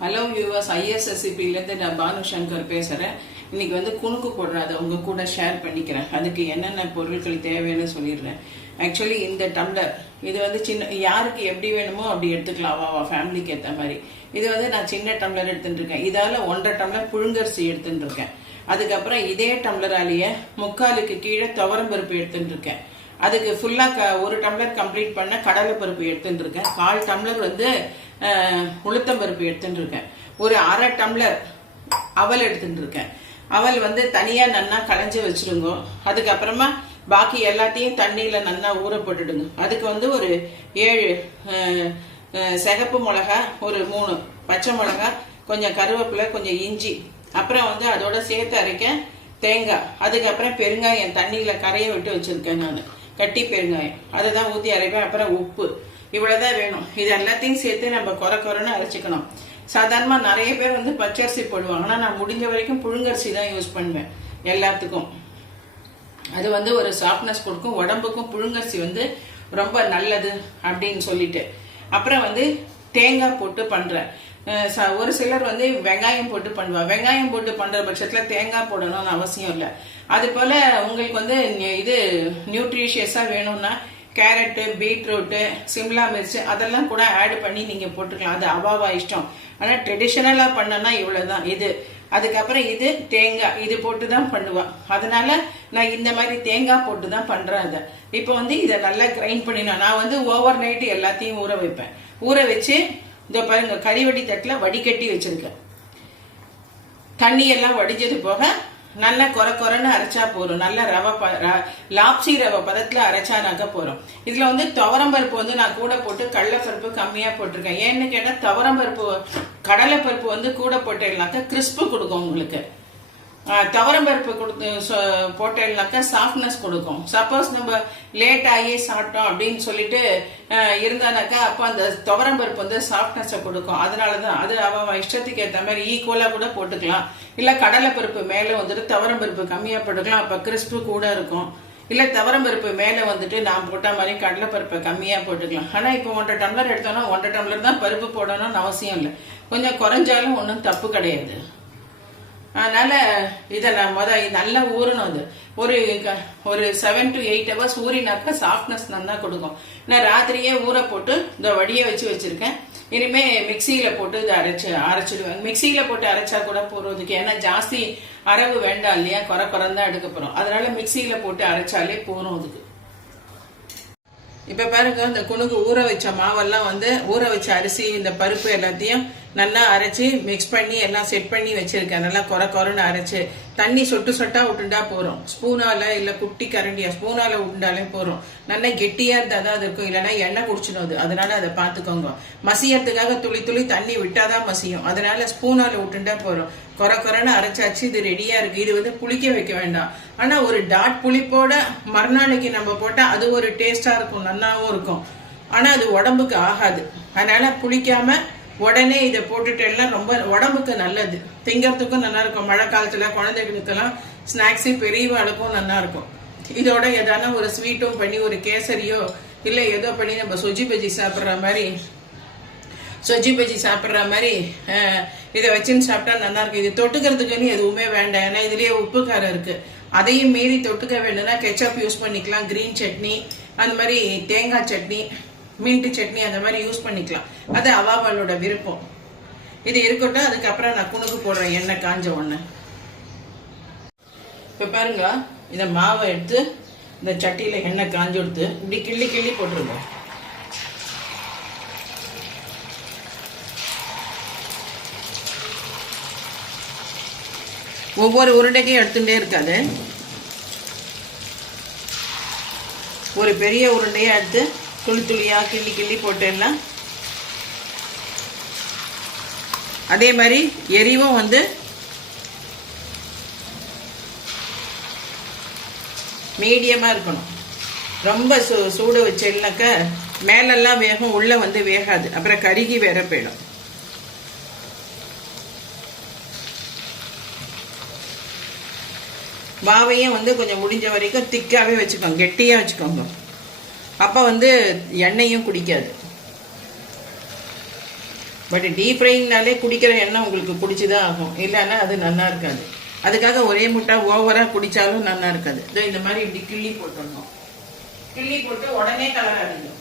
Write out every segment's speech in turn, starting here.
Hello viewers ஐஎஸ்எஸ்சிபிலேருந்து நான் பானு சங்கர் பேசுகிறேன் இன்னைக்கு வந்து குணுக்கு போடுறேன். அதை கூட ஷேர் பண்ணிக்கிறேன். அதுக்கு என்னென்ன பொருட்கள் தேவைன்னு சொல்லிடுறேன். ஆக்சுவலி இந்த டம்ளர் இது வந்து சின்ன யாருக்கு எப்படி வேணுமோ அப்படி எடுத்துக்கலாம். வா ஃபேமிலிக்கு ஏற்ற மாதிரி. இது வந்து நான் சின்ன டம்ளர் எடுத்துகிட்டு இருக்கேன். இதால் ஒன்றரை டம்ளர் புழுங்கரிசி எடுத்துகிட்டு இருக்கேன். அதுக்கப்புறம் இதே டம்ளராலேயே முக்காலுக்கு கீழே துவரம் பருப்பு இருக்கேன். அதுக்கு ஃபுல்லாக க ஒரு டம்ளர் கம்ப்ளீட் பண்ண கடலை பருப்பு எடுத்துட்டு இருக்கேன். கால் டம்ளர் வந்து உளுத்தம் பருப்பு எடுத்துட்டு இருக்கேன் ஒரு அரை டம்ளர் அவல் எடுத்துட்டு இருக்கேன் அவல் வந்து தனியாக நல்லா களைஞ்சி வச்சிருங்க. அதுக்கப்புறமா பாக்கி எல்லாத்தையும் தண்ணியில் நல்லா ஊற போட்டுடுங்க. அதுக்கு வந்து ஒரு ஏழு சிகப்பு மிளகா ஒரு மூணு பச்சை மிளகா கொஞ்சம் கருவேப்பிலை கொஞ்சம் இஞ்சி. அப்புறம் வந்து அதோட சேர்த்து அரைக்க தேங்காய். அதுக்கப்புறம் பெருங்காயம் தண்ணியில் கரையை விட்டு வச்சுருக்கேன் நான். கட்டி பெருங்காயம். அதை தான் ஊற்றி அரைப்பேன். அப்புறம் உப்பு. இவ்வளோதான் வேணும். இது எல்லாத்தையும் சேர்த்து நம்ம குறை குறைன்னு அரைச்சிக்கணும். சாதாரணமாக நிறைய பேர் வந்து பச்சரிசி போடுவாங்க. ஆனால் நான் முடிஞ்ச வரைக்கும் புழுங்கரிசி தான் யூஸ் பண்ணுவேன். எல்லாத்துக்கும். அது வந்து ஒரு சாஃப்ட்னஸ் கொடுக்கும். உடம்புக்கும் புழுங்கரிசி வந்து ரொம்ப நல்லது அப்படின்னு சொல்லிட்டு. அப்புறம் வந்து தேங்காய் போட்டு பண்றேன். ச- ஒரு சிலர் வந்து வெங்காயம் போட்டு பண்ணுவா. வெங்காயம் போட்டு பண்ற பட்சத்துல தேங்காய் போடணும்னு அவசியம் இல்லை. அது போல உங்களுக்கு வந்து இது நியூட்ரிஷியஸா வேணும்னா கேரட்டு பீட்ரூட்டு சிம்லா மிர்ச்சி அதெல்லாம் கூட ஆட் பண்ணி நீங்கள் போட்டுக்கலாம். அது அவாவா இஷ்டம். ஆனால் ட்ரெடிஷ்னலாக பண்ணனா இவ்வளவுதான். இது அதுக்கப்புறம் இது தேங்காய். இது போட்டு தான் பண்ணுவேன் அதனால நான் இந்த மாதிரி தேங்காய் போட்டு தான் பண்ணுறேன் அதை. இப்போ வந்து இதை நல்லா கிரைண்ட் பண்ணிடணும். நான் வந்து ஓவர் நைட்டு எல்லாத்தையும் ஊற வைப்பேன். ஊற வச்சு இந்த பாருங்க கறிவடி தட்டில் வடிகட்டி வச்சிருக்கேன். தண்ணி எல்லாம் வடிஞ்சது போக நல்லா கொர கொரன்னு அரைச்சா போறோம் நல்ல ரவை ப ர- லாப்சி ரவை பதத்துல அரைச்சானாக்க போறோம் இதுல வந்து துவரம்பருப்பு வந்து நான் கூட போட்டு கடலைப்பருப்பு கம்மியா போட்டிருக்கேன். ஏன்னு கேட்டா துவரம்பருப்பு கடலைப்பருப்பு வந்து கூட போட்டேன்னாக்கா கிறிஸ்பு கொடுக்கும் உங்களுக்கு. துவரம்பருப்பு கொடுத்து சொ- போட்டேன்னாக்கா சாஃப்ட்னஸ் கொடுக்கும். சப்போஸ் நம்ம லேட் ஆகி சாப்பிட்டோம் அப்படின்னு சொல்லிட்டு இருந்தானாக்கா அப்போ அந்த துவரம்பருப்பு வந்து சாஃப்ட்னஸை கொடுக்கும். அதனால தான் அது அவன் அவன் இஷ்டத்துக்கு ஏற்ற மாதிரி ஈக்குவலாக கூட போட்டுக்கலாம். இல்லை கடலைப்பருப்பு மேலே வந்துட்டு துவரம்பருப்பு கம்மியாக போட்டுக்கலாம். அப்போ கிறிஸ்பு கூட இருக்கும். இல்லை துவரம்பருப்பு மேலே வந்துட்டு நான் போட்ட மாதிரி கடலைப்பருப்பை கம்மியாக போட்டுக்கலாம். ஆனால் இப்போ ஒன்றரை டம்ளர் எடுத்தோம்னா ஒன்றரை டம்ளர் தான் பருப்பு போடணும்னு அவசியம் இல்லை. கொஞ்சம் குறைஞ்சாலும் ஒன்றும் தப்பு கிடையாது. அதனால இதை நான் முத நல்லா ஊறணும் அது. ஒரு ஒரு செவன் டு எயிட் ஹவர்ஸ் ஊறினாக்கா சாஃப்ட்னஸ் நல்லா கொடுக்கும். நான் ராத்திரியே ஊற போட்டு இந்த வடியை வச்சு வச்சுருக்கேன். இனிமே மிக்சியில் போட்டு இதை அரைச்சி அரைச்சிடுவேன். மிக்சியில் போட்டு அரைச்சா கூட போறதுக்கு ஏன்னா ஜாஸ்தி அரவு வேண்டாம் இல்லையா? குறை குறைந்தான் எடுக்க போகிறோம் அதனால மிக்சியில் போட்டு அரைச்சாலே போகணும் அதுக்கு. இப்போ பாருங்க இந்த குணுக்கு ஊற வச்ச மாவெல்லாம் வந்து ஊற வச்ச அரிசி இந்த பருப்பு எல்லாத்தையும் நல்லா அரைச்சு மிக்ஸ் பண்ணி எல்லாம் செட் பண்ணி வச்சிருக்கேன். நல்லா கொர கொரன்னு அரைச்சு. தண்ணி சொட்டு சொட்டா விட்டுண்டா போறோம் ஸ்பூனால இல்ல குட்டி கரண்டியா ஸ்பூனால விட்டுண்டாலே போறோம் நல்லா கெட்டியா இருந்தா தான் அது இருக்கும். இல்லைன்னா எண்ணெய் குடிச்சிடும் அது. அதனால அதை பார்த்துக்கோங்க. மசியறதுக்காக துளி துளி தண்ணி விட்டாதான் மசியும். அதனால ஸ்பூனால விட்டுண்டா போறோம் கொர கொரன்னு அரைச்சாச்சு. இது ரெடியா இருக்கு. இது வந்து புளிக்க வைக்க வேண்டாம். ஆனா ஒரு டாட் புளிப்போட மறுநாளைக்கு நம்ம போட்டா அது ஒரு டேஸ்டா இருக்கும். நல்லாவும் இருக்கும். ஆனா அது உடம்புக்கு ஆகாது. அதனால புளிக்காம உடனே இதை போட்டுட்டேன்னா ரொம்ப உடம்புக்கு நல்லது. திங்கறதுக்கும் நல்லா இருக்கும். மழை காலத்துல குழந்தைகளுக்கெல்லாம் ஸ்நாக்ஸு பெரியவாளுக்கும் நல்லா இருக்கும். இதோட எதான ஒரு ஸ்வீட்டும் பண்ணி ஒரு கேசரியோ இல்லை ஏதோ பண்ணி நம்ம சொஜி பஜ்ஜி சாப்பிட்ற மாதிரி சொஜ்ஜி பஜ்ஜி சாப்பிட்ற மாதிரி இதை வச்சுன்னு சாப்பிட்டா நல்லா இருக்கும். இது தொட்டுக்கிறதுக்குன்னு எதுவுமே வேண்டாம். ஏன்னா இதுலயே உப்பு காரம் இருக்கு. அதையும் மீறி தொட்டுக்க வேணும்னா கெச்சப் யூஸ் பண்ணிக்கலாம். கிரீன் சட்னி அந்த மாதிரி தேங்காய் சட்னி மீன்ட்டு சட்னி அந்த மாதிரி யூஸ் பண்ணிக்கலாம். அது அவாவளோட விருப்பம். இது இருக்கட்டும் அதுக்கப்புறம் நான் குணுக்கு போடுறேன் எண்ணெய் காஞ்ச ஒன்று இப்போ பாருங்க இந்த மாவை எடுத்து இந்த சட்டியில் எண்ணெய் காஞ்சு கொடுத்து இப்படி கிள்ளி கிள்ளி போட்டுருங்க. ஒவ்வொரு உருண்டைக்கும் எடுத்துட்டே இருக்காது. ஒரு பெரிய உருண்டையாக எடுத்து துளி துளியா கிள்ளி கிள்ளி போட்டுடலாம் அதே மாதிரி எரிவும் வந்து மீடியமாக இருக்கணும். ரொம்ப சூ சூடு வச்சேன்னாக்க மேலெல்லாம் வேகும் உள்ளே வந்து வேகாது. அப்புறம் கருகி வேற போயிடும். மாவையும் வந்து கொஞ்சம் முடிஞ்ச வரைக்கும் திக்காகவே வச்சுக்கோங்க. கெட்டியாக வச்சுக்கோங்க. அப்போ வந்து எண்ணெயும் குடிக்காது. பட் டீப் ஃப்ரைங்னாலே குடிக்கிற எண்ணெய் உங்களுக்கு குடிச்சுதான் ஆகும். இல்லைன்னா அது நல்லா இருக்காது. அதுக்காக ஒரே முட்டை ஓவராக குடித்தாலும் நல்லா இருக்காது. இதோ இந்த மாதிரி இப்படி கிள்ளி போட்டுடணும். கிள்ளி போட்டு உடனே கலர் அடிக்கும்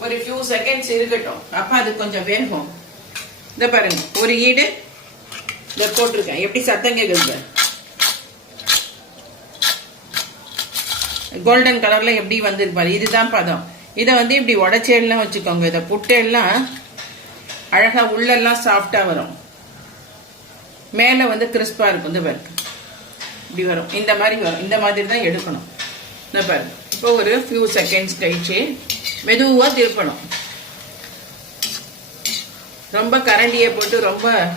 ஒரு ஃபியூ செகண்ட்ஸ் இருக்கட்டும். அப்போ அது கொஞ்சம் வேகும். இந்த பாருங்க. ஒரு ஈடு இதை போட்டிருக்கேன். எப்படி சத்தம் கேட்குது கோல்டன் கலர்ல எப்படி வந்திருப்பாரு? இதுதான் பதம். இதை வந்து இப்படி உடச்சேல்லாம் வச்சுக்கோங்க. இதை புட்டெல்லாம் அழகா உள்ளெல்லாம் சாஃப்டா வரும். மேலே வந்து கிறிஸ்பா இருக்கும். இந்த பாருங்க. இப்படி வரும். இந்த மாதிரி வரும். இந்த மாதிரி தான் எடுக்கணும். இந்த பாருங்க. இப்போ ஒரு ஃபியூ செகண்ட்ஸ் கழிச்சு மெதுவாக திருப்பணும். ரொம்ப கரண்டியை போட்டு ரொம்ப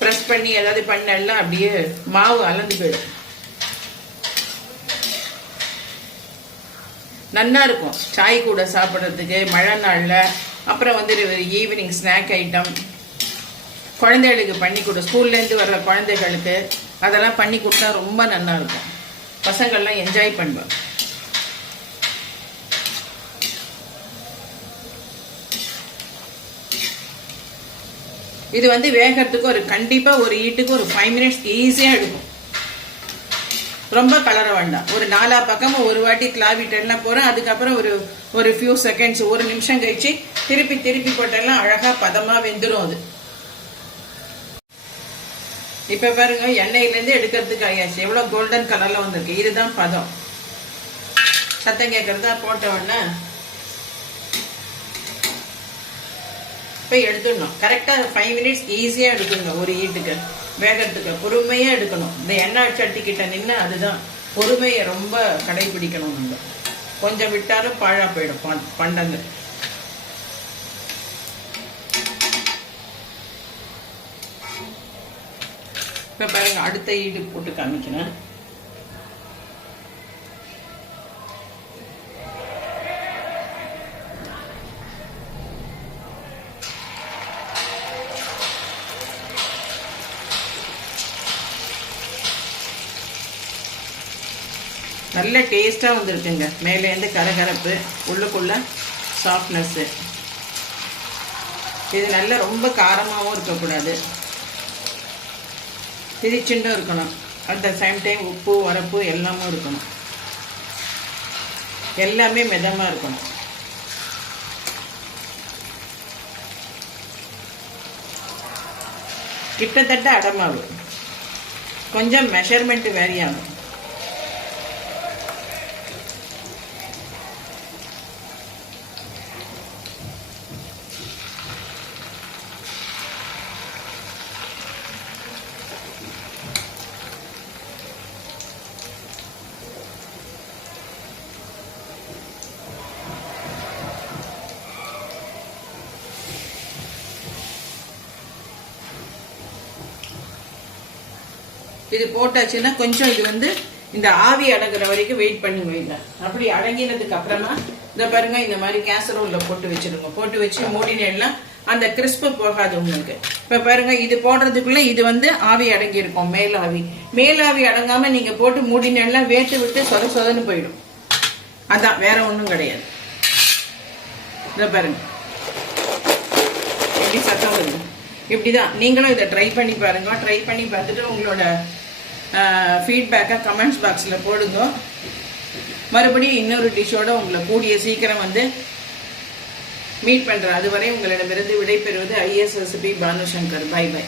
ப்ரெஸ் பண்ணி ஏதாவது பண்ணலாம் அப்படியே மாவு அலந்து போயிடும். நல்லா இருக்கும். சாய் கூட சாப்பிட்றதுக்கு மழை நாளில் அப்புறம் வந்து ஈவினிங் ஸ்நாக் ஐட்டம் குழந்தைகளுக்கு பண்ணி கொடு ஸ்கூல்லேருந்து வர்ற குழந்தைகளுக்கு அதெல்லாம் பண்ணி கொடுத்தா ரொம்ப நல்லா இருக்கும். பசங்கள்லாம் என்ஜாய் பண்ணுவாங்க. இது வந்து வேகிறதுக்கு ஒரு கண்டிப்பாக ஒரு ஈட்டுக்கு ஒரு ஃபைவ் மினிட்ஸ் ஈஸியாக எடுக்கும். ரொம்ப கலர வேண்டாம் ஒரு நாலா பக்கமும் ஒரு வாட்டி கிளாவிட்டெல்லாம் போறேன். அதுக்கப்புறம் ஒரு ஒரு ஃபியூ செகண்ட்ஸ் ஒரு நிமிஷம் கழிச்சு திருப்பி திருப்பி போட்டெல்லாம் அழகா பதமா வெந்துடும் அது. இப்ப பாருங்க எண்ணெயில இருந்து எடுக்கிறதுக்கு ஆயாச்சு எவ்வளவு கோல்டன் கலர்ல வந்திருக்கு. இதுதான் பதம். சத்தம் கேட்கறதா போட்ட உடனே இப்போ எடுத்துடணும். கரெக்டாக ஃபைவ் மினிட்ஸ் ஈஸியாக எடுக்கணும் ஒரு ஈட்டுக்கு வேகத்துக்கு பொறுமையாக எடுக்கணும். இந்த எண்ணெய் சட்டி கிட்ட நின்று அதுதான் பொறுமையை ரொம்ப கடைபிடிக்கணும் நம்ம. கொஞ்சம் விட்டாலும் பாழா போயிடும் பண்- பண்டங்கள். இப்போ பாருங்க அடுத்த ஈடு போட்டு காமிக்கிறேன். நல்ல டேஸ்ட்டாக வந்துருக்குங்க. மேலேருந்து கரகரப்பு உள்ளுக்குள்ள சாஃப்ட்னஸ்ஸு இது நல்ல ரொம்ப காரமாகவும் இருக்கக்கூடாது. திரிச்சுண்டும் இருக்கணும். அட் த சேம் டைம் உப்பு வரப்பு எல்லாமும் இருக்கணும். எல்லாமே மிதமாக இருக்கணும். கிட்டத்தட்ட அடமாவு. கொஞ்சம் மெஷர்மெண்ட் வேரி ஆகும் இது போட்டாச்சுன்னா கொஞ்சம் இது வந்து இந்த ஆவி அடங்குற வரைக்கும் வெயிட் பண்ணி வைங்க. அப்படி அடங்கினதுக்கு அப்புறமா இந்த பாருங்க இந்த மாதிரி கேசரோல்ல போட்டு வச்சிருங்க போட்டு வச்சு மூடினேன்னா அந்த கிறிஸ்பு போகாது உங்களுக்கு. இப்ப பாருங்க இது போடுறதுக்குள்ள இது வந்து ஆவி அடங்கி இருக்கும் மேலாவி ஆவி அடங்காம நீங்க போட்டு மூடினேன்னா வேட்டு விட்டு சொத சொதன்னு போயிடும். அதான் வேற ஒண்ணும் கிடையாது. இதை பாருங்க. எப்படி சத்தம் வருது? இப்படிதான். நீங்களும் இதை ட்ரை பண்ணி பாருங்க. ட்ரை பண்ணி பார்த்துட்டு உங்களோட ஃபீட்பேக்கை கமெண்ட்ஸ் பாக்ஸில் போடுங்க. மறுபடியும் இன்னொரு டிஷ்ஷோட உங்களை கூடிய சீக்கிரம் வந்து மீட் பண்ணுறேன் அதுவரை உங்களிடமிருந்து விடைபெறுவது ஐஎஸ்எஸ்பி பானுசங்கர். By by